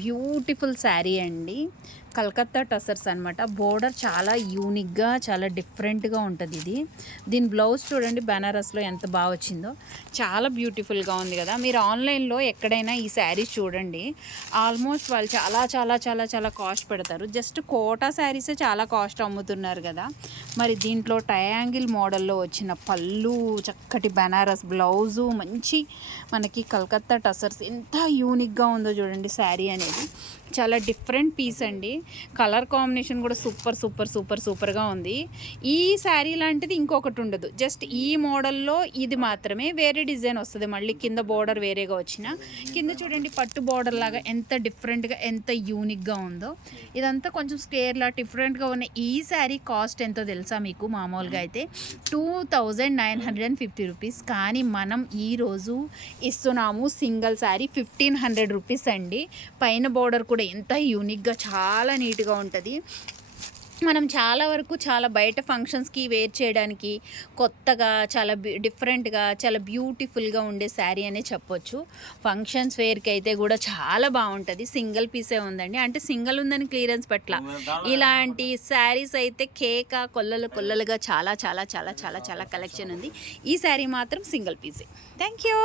Beautiful sari అండి. Calcutta tussars అనమాట. Border చాలా యూనిక్గా చాలా డిఫరెంట్గా ఉంటుంది ఇది. దీని బ్లౌజ్ చూడండి బెనారస్లో ఎంత బాగా వచ్చిందో, చాలా బ్యూటిఫుల్గా ఉంది కదా. మీరు ఆన్లైన్లో ఎక్కడైనా ఈ శారీస్ చూడండి, ఆల్మోస్ట్ వాళ్ళు చాలా చాలా చాలా చాలా కాస్ట్ పెడతారు. జస్ట్ కోటా శారీసే చాలా కాస్ట్ అమ్ముతున్నారు కదా. మరి దీంట్లో ట్రయాంగిల్ మోడల్లో వచ్చిన పళ్ళు, చక్కటి బెనారస్ బ్లౌజు, మంచి మనకి కలకత్తా టసర్స్ ఎంత యూనిక్గా ఉందో చూడండి. శారీ అనేది చాలా డిఫరెంట్ పీస్ అండి. కలర్ కాంబినేషన్ కూడా సూపర్ సూపర్ సూపర్ సూపర్గా ఉంది. ఈ శారీ లాంటిది ఇంకొకటి ఉండదు. జస్ట్ ఈ మోడల్లో ఇది మాత్రమే వేరే డిజైన్ వస్తుంది. మళ్ళీ కింద బోర్డర్ వేరేగా వచ్చిన, కింద చూడండి పట్టు బోర్డర్ లాగా ఎంత డిఫరెంట్గా ఎంత యూనిక్గా ఉందో. ఇదంతా కొంచెం స్క్వేర్లా డిఫరెంట్గా ఉన్న ఈ శారీ కాస్ట్ ఎంతో తెలుసా మీకు? మామూలుగా అయితే 2950 రూపీస్. కానీ మనం ఈరోజు ఇస్తున్నాము సింగిల్ శారీ 1500 రూపీస్ అండి. పైన బోర్డర్ కూడా ఎంత యూనిక్గా చాలా నీట్గా ఉంటుంది. మనం చాలా వరకు చాలా బయట ఫంక్షన్స్కి వేర్ చేయడానికి కొత్తగా చాలా డిఫరెంట్గా చాలా బ్యూటిఫుల్గా ఉండే శారీ అనే చెప్పొచ్చు. ఫంక్షన్స్ వేర్కి అయితే కూడా చాలా బాగుంటుంది. సింగిల్ పీసే ఉందండి, అంటే సింగిల్ ఉందని క్లియరెన్స్ పట్ల. ఇలాంటి శారీస్ అయితే కేక కొల్లలుగా చాలా చాలా చాలా చాలా చాలా కలెక్షన్ ఉంది. ఈ శారీ మాత్రం సింగిల్ పీసే. Thank you.